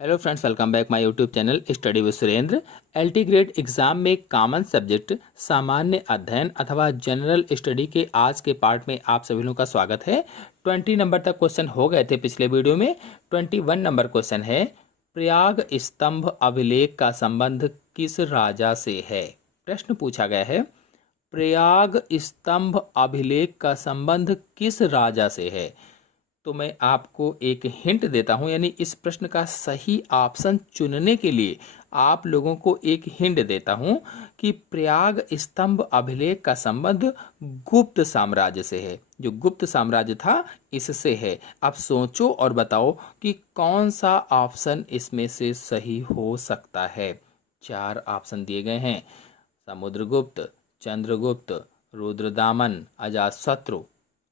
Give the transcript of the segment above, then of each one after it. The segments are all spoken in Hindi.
Hello friends, welcome back my YouTube channel study with Surendra. LT grade exam में कॉमन सब्जेक्ट सामान्य अध्ययन अथवा जनरल स्टडी के आज के पार्ट में आप सभी लोगों का स्वागत है। 20 नंबर तक क्वेश्चन हो गए थे पिछले वीडियो में। 21 नंबर क्वेश्चन है, प्रयाग स्तंभ अभिलेख का संबंध किस राजा से है। प्रश्न पूछा गया है, प्रयाग स्तंभ अभिलेख का संबंध किस राजा से है। तो मैं आपको एक हिंट देता हूं, यानी इस प्रश्न का सही ऑप्शन चुनने के लिए आप लोगों को एक हिंट देता हूं कि प्रयाग स्तंभ अभिलेख का संबंध गुप्त साम्राज्य से है। जो गुप्त साम्राज्य था इससे है। अब सोचो और बताओ कि कौन सा ऑप्शन इसमें से सही हो सकता है। 4 ऑप्शन दिए गए हैं, समुद्रगुप्त, चंद्रगुप्त, रुद्रदामन, अजातशत्रु।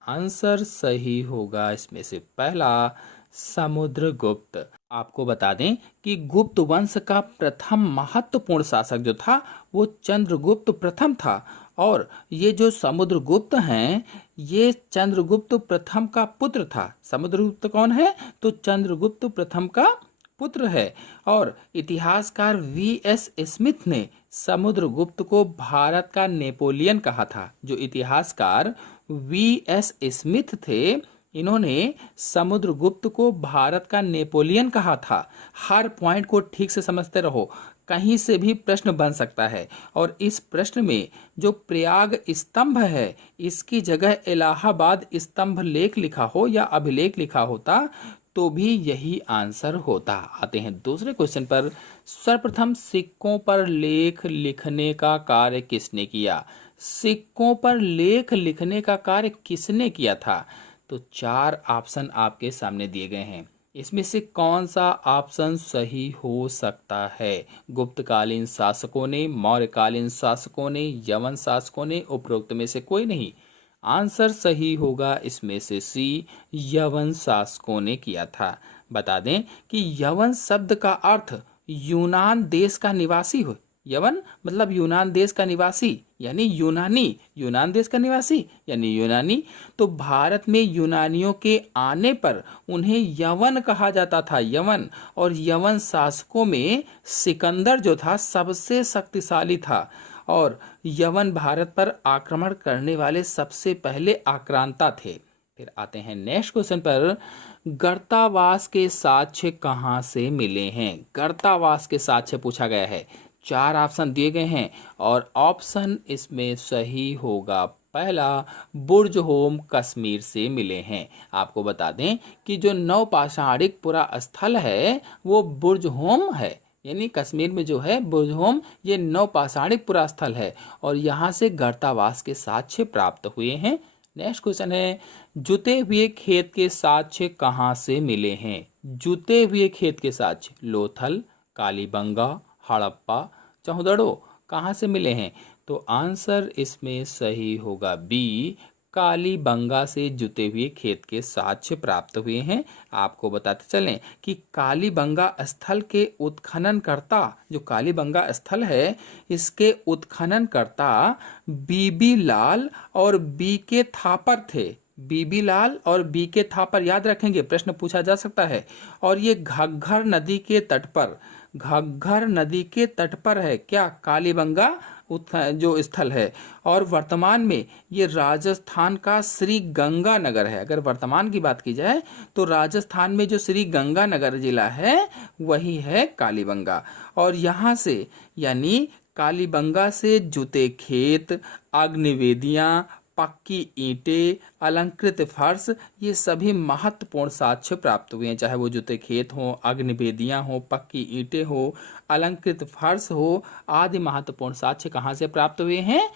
आंसर सही होगा इसमें से पहला, समुद्रगुप्त। आपको बता दें कि गुप्त वंश का प्रथम महत्वपूर्ण शासक जो था वो चंद्रगुप्त प्रथम था, और ये जो समुद्रगुप्त हैं ये चंद्रगुप्त प्रथम का पुत्र था। समुद्रगुप्त कौन है? तो चंद्रगुप्त प्रथम का पुत्र है। और इतिहासकार वी.एस. स्मिथ ने समुद्रगुप्त को भारत का नेपोलियन कहा था। जो इतिहासकार वी.एस. स्मिथ थे, इन्होंने समुद्रगुप्त को भारत का नेपोलियन कहा था। हर पॉइंट को ठीक से समझते रहो, कहीं से भी प्रश्न बन सकता है। और इस प्रश्न में जो प्रयाग स्तंभ है इसकी जगह इलाहाबाद स्तंभ लेख लिखा हो या अभिलेख लिखा होता तो भी यही आंसर होता। आते हैं दूसरे क्वेश्चन पर। सर्वप्रथम सिक्कों पर लेख लिखने का कार्य किसने किया। सिक्कों पर लेख लिखने का कार्य किसने किया था? तो 4 ऑप्शन आपके सामने दिए गए हैं। इसमें से कौन सा ऑप्शन सही हो सकता है? गुप्तकालीन शासकों ने, मौर्यकालीन शासकों ने, यवन शासकों ने, उपरोक्त में से कोई नहीं। आंसर सही होगा इसमें से सी, यवन शासकों ने किया था। बता दें कि यवन शब्द का अर्थ यूनान देश का निवासी हो। यवन मतलब यूनान देश का निवासी यानी यूनानी, यूनान देश का निवासी यानी यूनानी। तो भारत में यूनानियों के आने पर उन्हें यवन कहा जाता था, यवन। और यवन शासकों में सिकंदर जो था सबसे शक्तिशाली था, और यवन भारत पर आक्रमण करने वाले सबसे पहले आक्रांता थे। फिर आते हैं नेक्स्ट क्वेश्चन पर। गर्तावास के साक्ष्य कहाँ से मिले हैं? गर्तावास के साक्ष्य पूछा गया है। 4 ऑप्शन दिए गए हैं और ऑप्शन इसमें सही होगा पहला, बुर्जहोम कश्मीर से मिले हैं। आपको बता दें कि जो नवपाषाणिक पुरा स्थल है वो बुर्जहोम है, यानी कश्मीर में जो है बुर्जहोम, ये नवपाषाणिक पुरा स्थल है और यहाँ से गर्तावास के साक्ष्य प्राप्त हुए हैं। नेक्स्ट क्वेश्चन है, जुते हुए खेत के साक्ष्य कहाँ से मिले हैं? जुते हुए खेत के साक्ष्य लोथल, कालीबंगा, हड़प्पा, चौहदड़ो कहाँ से मिले हैं? तो आंसर इसमें सही होगा बी, कालीबंगा से जुते हुए खेत के साक्ष्य प्राप्त हुए हैं। आपको बताते चलें कि कालीबंगा स्थल के उत्खननकर्ता, जो कालीबंगा स्थल है इसके उत्खननकर्ता बीबी लाल और बी के थापर थे। बीबी लाल और बी के थापर याद रखेंगे, प्रश्न पूछा जा सकता है। और ये घग्घर नदी के तट पर, घग्घर नदी के तट पर है क्या कालीबंगा जो स्थल है। और वर्तमान में ये राजस्थान का श्री गंगानगर है। अगर वर्तमान की बात की जाए तो राजस्थान में जो श्री गंगानगर जिला है वही है कालीबंगा। और यहाँ से यानी कालीबंगा से जुते खेत, अग्निवेदियाँ, पक्की ईंटें, अलंकृत फर्श, ये सभी महत्वपूर्ण साक्ष्य प्राप्त हुए हैं। चाहे वो जूते खेत हो, अग्निवेदियाँ हो, पक्की ईंटें हो, अलंकृत फर्श हो, आदि महत्वपूर्ण साक्ष्य कहाँ से प्राप्त हुए हैं?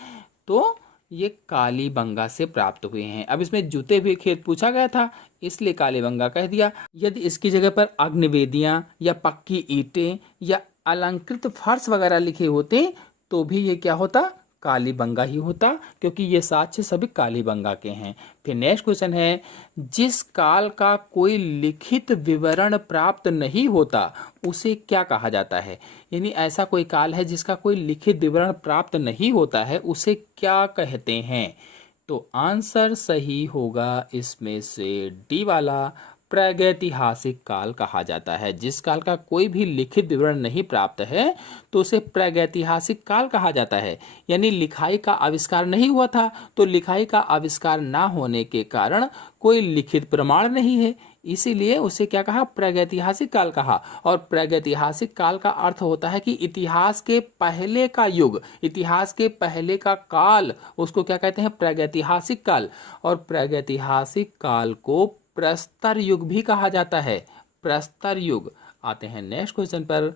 तो ये कालीबंगा से प्राप्त हुए हैं। अब इसमें जूते हुए खेत पूछा गया था इसलिए कालीबंगा कह दिया। यदि इसकी जगह पर अग्निवेदियाँ या पक्की ईंटें या अलंकृत फर्श वगैरह लिखे होते तो भी ये क्या होता? कालीबंगा ही होता, क्योंकि ये साक्ष्य सभी कालीबंगा के हैं। फिर नेक्स्ट क्वेश्चन है, जिस काल का कोई लिखित विवरण प्राप्त नहीं होता उसे क्या कहा जाता है? यानी ऐसा कोई काल है जिसका कोई लिखित विवरण प्राप्त नहीं होता है, उसे क्या कहते हैं? तो आंसर सही होगा इसमें से डी वाला, प्रागैतिहासिक काल कहा जाता है। जिस काल का कोई भी लिखित विवरण नहीं प्राप्त है तो उसे प्रागैतिहासिक काल कहा जाता है। यानी लिखाई का आविष्कार नहीं हुआ था, तो लिखाई का आविष्कार ना होने के कारण कोई लिखित प्रमाण नहीं है, इसीलिए उसे क्या कहा, प्रागैतिहासिक काल कहा। और प्रागैतिहासिक काल का अर्थ होता है कि इतिहास के पहले का युग, इतिहास के पहले का काल, उसको क्या कहते हैं, प्रागैतिहासिक काल। और प्रागैतिहासिक काल को प्रस्तर युग भी कहा जाता है, प्रस्तर युग। आते हैं नेक्स्ट क्वेश्चन पर।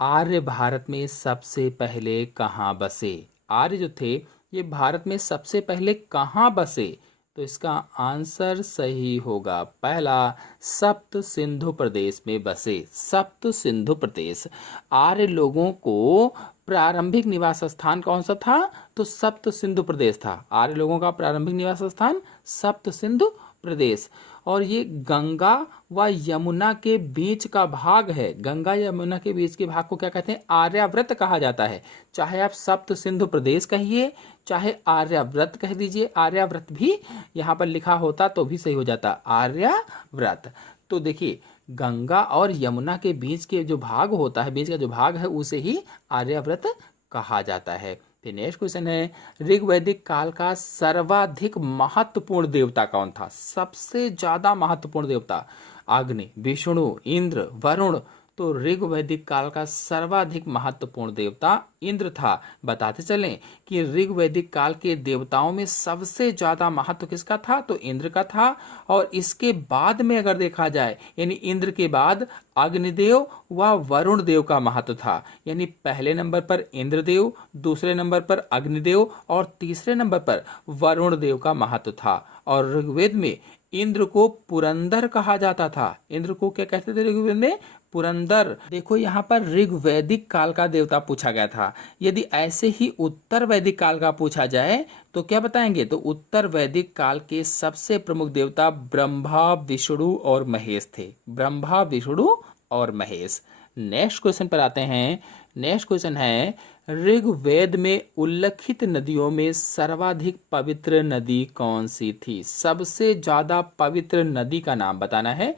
आर्य भारत में सबसे पहले कहाँ बसे? आर्य जो थे ये भारत में सबसे पहले कहाँ बसे? तो इसका आंसर सही होगा पहला, सप्त सिंधु प्रदेश में बसे, सप्त सिंधु प्रदेश। आर्य लोगों को प्रारंभिक निवास स्थान कौन सा था? तो सप्त सिंधु प्रदेश था। आर्य लोगों का प्रारंभिक निवास स्थान सप्त सिंधु प्रदेश। और ये गंगा व यमुना के बीच का भाग है। गंगा यमुना के बीच के भाग को क्या कहते हैं? आर्यावर्त कहा जाता है। चाहे आप सप्त सिंधु प्रदेश कहिए, चाहे आर्यावर्त कह दीजिए, आर्यावर्त भी यहाँ पर लिखा होता तो भी सही हो जाता, आर्यावर्त। तो देखिए गंगा और यमुना के बीच के जो भाग होता है, बीच का जो भाग है, उसे ही आर्यावर्त कहा जाता है। फिर नेक्स्ट क्वेश्चन है, ऋग्वैदिक काल का सर्वाधिक महत्वपूर्ण देवता कौन था? सबसे ज्यादा महत्वपूर्ण देवता अग्नि, विष्णु, इंद्र, वरुण। तो ऋग्वैदिक काल का सर्वाधिक महत्वपूर्ण देवता इंद्र था। बताते चलें कि ऋग्वैदिक काल के देवताओं में सबसे ज्यादा महत्व किसका था? तो इंद्र का था। और इसके बाद में अगर देखा जाए, यानी इंद्र के बाद अग्निदेव व वरुण देव का महत्व था। यानी पहले नंबर पर इंद्रदेव, दूसरे नंबर पर अग्निदेव और तीसरे नंबर पर वरुण देव का महत्व था। और ऋग्वेद में इंद्र को पुरंदर कहा जाता था। इंद्र को क्या कहते थे ऋग्वेद में? पुरंदर। देखो यहाँ पर ऋग्वैदिक काल का देवता पूछा गया था। यदि ऐसे ही उत्तर वैदिक काल का पूछा जाए तो क्या बताएंगे? तो उत्तर वैदिक काल के सबसे प्रमुख देवता ब्रह्मा, विष्णु और महेश थे। ब्रह्मा, विष्णु और महेश। नेक्स्ट क्वेश्चन पर आते हैं। नेक्स्ट क्वेश्चन है, ऋग्वेद में उल्लिखित नदियों में सर्वाधिक पवित्र नदी कौन सी थी? सबसे ज्यादा पवित्र नदी का नाम बताना है।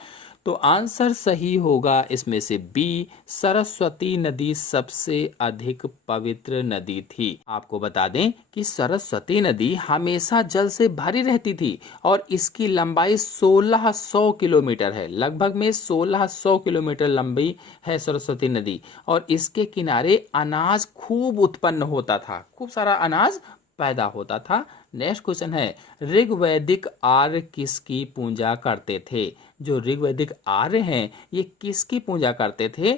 तो आंसर सही होगा इसमें से बी, सरस्वती नदी सबसे अधिक पवित्र नदी थी। आपको बता दें कि सरस्वती नदी हमेशा जल से भरी रहती थी और इसकी लंबाई 1600 किलोमीटर है। लगभग में 1600 किलोमीटर लंबी है सरस्वती नदी। और इसके किनारे अनाज खूब उत्पन्न होता था, खूब सारा अनाज पैदा होता था। नेक्स्ट क्वेश्चन है, ऋग्वैदिक आर्य किसकी पूजा करते थे? जो ऋग्वैदिक आर्य हैं ये किसकी पूजा करते थे?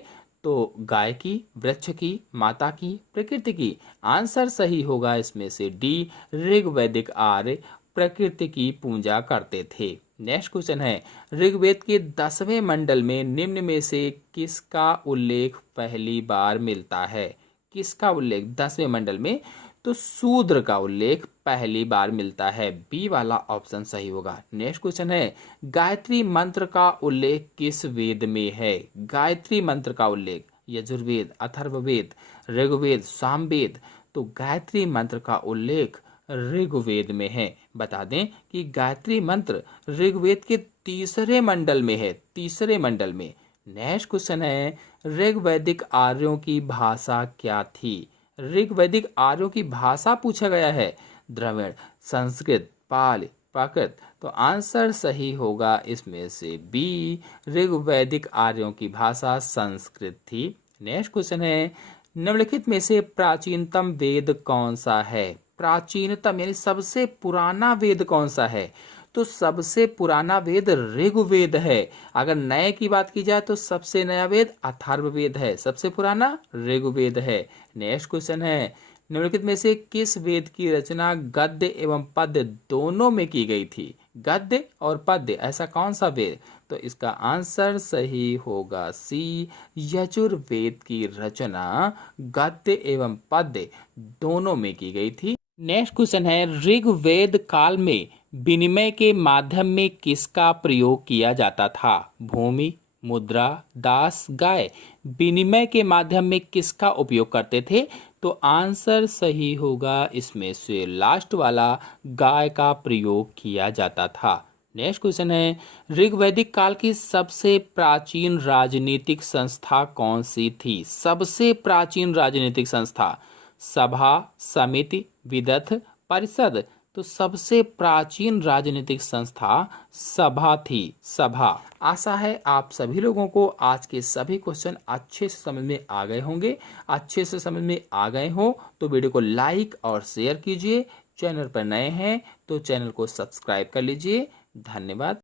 तो गाय की, वृक्ष की, माता की, प्रकृति की। आंसर सही होगा इसमें से डी, ऋग्वैदिक आर्य प्रकृति की पूजा करते थे। नेक्स्ट क्वेश्चन है, ऋग्वेद के 10वें मंडल में निम्न में से किसका उल्लेख पहली बार मिलता है? किसका उल्लेख 10वें मंडल में? तो शूद्र का उल्लेख पहली बार मिलता है। बी वाला ऑप्शन सही होगा। नेक्स्ट क्वेश्चन है, गायत्री मंत्र का उल्लेख किस वेद में है? गायत्री मंत्र का उल्लेख यजुर्वेद, अथर्ववेद, ऋग्वेद, सामवेद। तो गायत्री मंत्र का उल्लेख ऋग्वेद में है। बता दें कि गायत्री मंत्र ऋग्वेद के तीसरे मंडल में है, तीसरे मंडल में। नेक्स्ट क्वेश्चन है, ऋग्वैदिक आर्यों की भाषा क्या थी? ऋग्वैदिक आर्यों की भाषा पूछा गया है। द्रविड़, संस्कृत, पाली, प्राकृत। तो आंसर सही होगा इसमें से बी, ऋग्वैदिक आर्यों की भाषा संस्कृत थी। नेक्स्ट क्वेश्चन है, निम्नलिखित में से प्राचीनतम वेद कौन सा है? प्राचीनतम यानी सबसे पुराना वेद कौन सा है? तो सबसे पुराना वेद ऋग्वेद है। अगर नए की बात की जाए तो सबसे नया वेद अथर्ववेद है, सबसे पुराना ऋग्वेद है। नेक्स्ट क्वेश्चन है, निम्नलिखित में से किस वेद की रचना गद्य एवं पद्य दोनों में की गई थी? गद्य और पद्य, ऐसा कौन सा वेद? तो इसका आंसर सही होगा सी, यजुर्वेद की रचना गद्य एवं पद्य दोनों में की गई थी। नेक्स्ट क्वेश्चन है, ऋग्वेद काल में विनिमय के माध्यम में किसका प्रयोग किया जाता था? भूमि, मुद्रा, दास, गाय। विनिमय के माध्यम में किसका उपयोग करते थे? तो आंसर सही होगा इसमें से लास्ट वाला, गाय का प्रयोग किया जाता था। नेक्स्ट क्वेश्चन है, ऋग्वैदिक काल की सबसे प्राचीन राजनीतिक संस्था कौन सी थी? सबसे प्राचीन राजनीतिक संस्था, सभा, समिति, विदथ, परिषद। तो सबसे प्राचीन राजनीतिक संस्था सभा थी, सभा। आशा है आप सभी लोगों को आज के सभी क्वेश्चन अच्छे से समझ में आ गए होंगे। अच्छे से समझ में आ गए हो तो वीडियो को लाइक और शेयर कीजिए। चैनल पर नए हैं तो चैनल को सब्सक्राइब कर लीजिए। धन्यवाद।